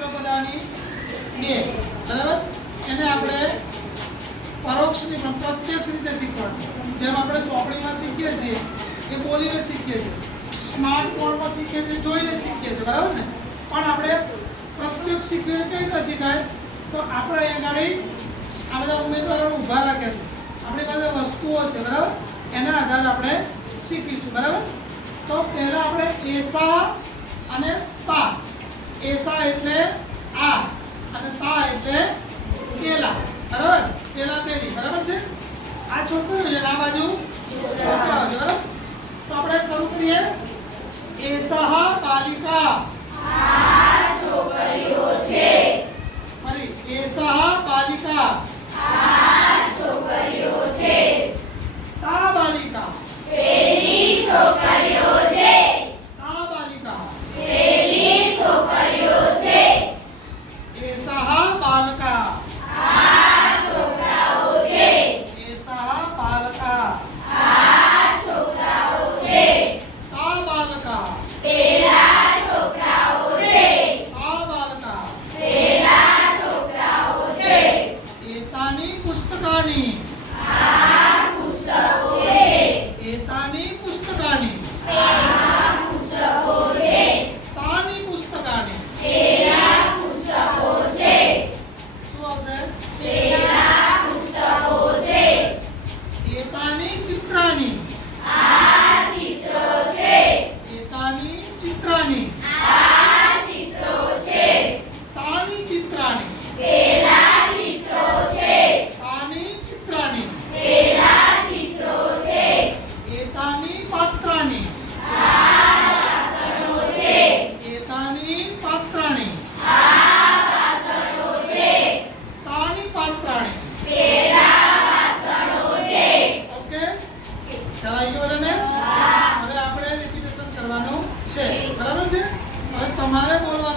સૂત્રપદાની બે, બરાબર? એને આપણે પરોક્ષ નહીં પણ પ્રત્યક્ષ રીતે શીખવાનું જેમ આપણે ચોપડીમાં શીખીએ છીએ એ બોલીને શીખીએ છીએ સ્માર્ટ બોર્ડમાં શીખીએ છીએ, જોઈને શીખીએ છીએ, બરાબર ને? પણ આપણે પ્રત્યક્ષ શીખીએ કઈ રીતે શીખાય? તો આપણે અહીંયા ગાડી આ બધા ઉમેદવારો ઊભા રાખ્યા છે. આપણી પાસે વસ્તુઓ છે, બરાબર? એના આધારે આપણે શીખીશું, બરાબર? તો પહેલાં આપણે એસા અને તા એસા એટલે આ અને તા એટલે કેલા. બરાબર? કેલા પેલી બરાબર છે? આ છોકરીઓ છે અને આ બાજુ છોકરાઓ છે બરાબર? તો આપણે શરૂ કરીએ. એસહ બાલિકા. ફરી. એસહ બાલિકા. Money.